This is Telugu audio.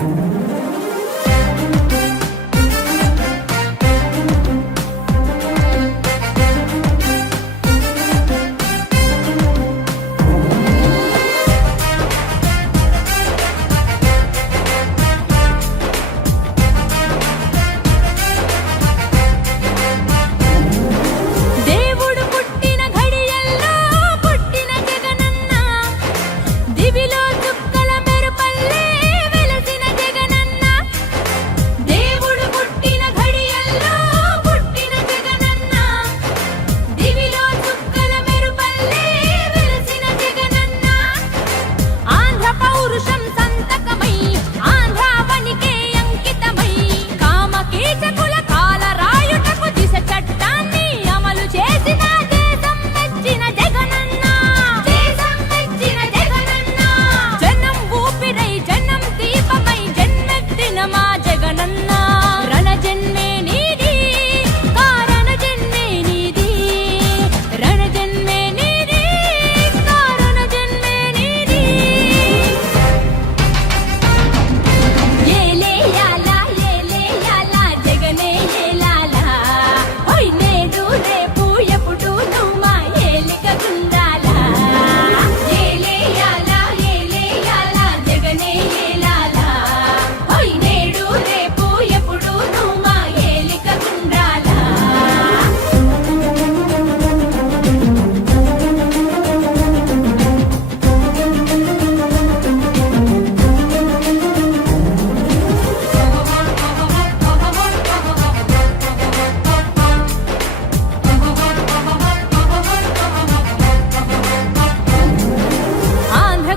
thank mm -hmm. you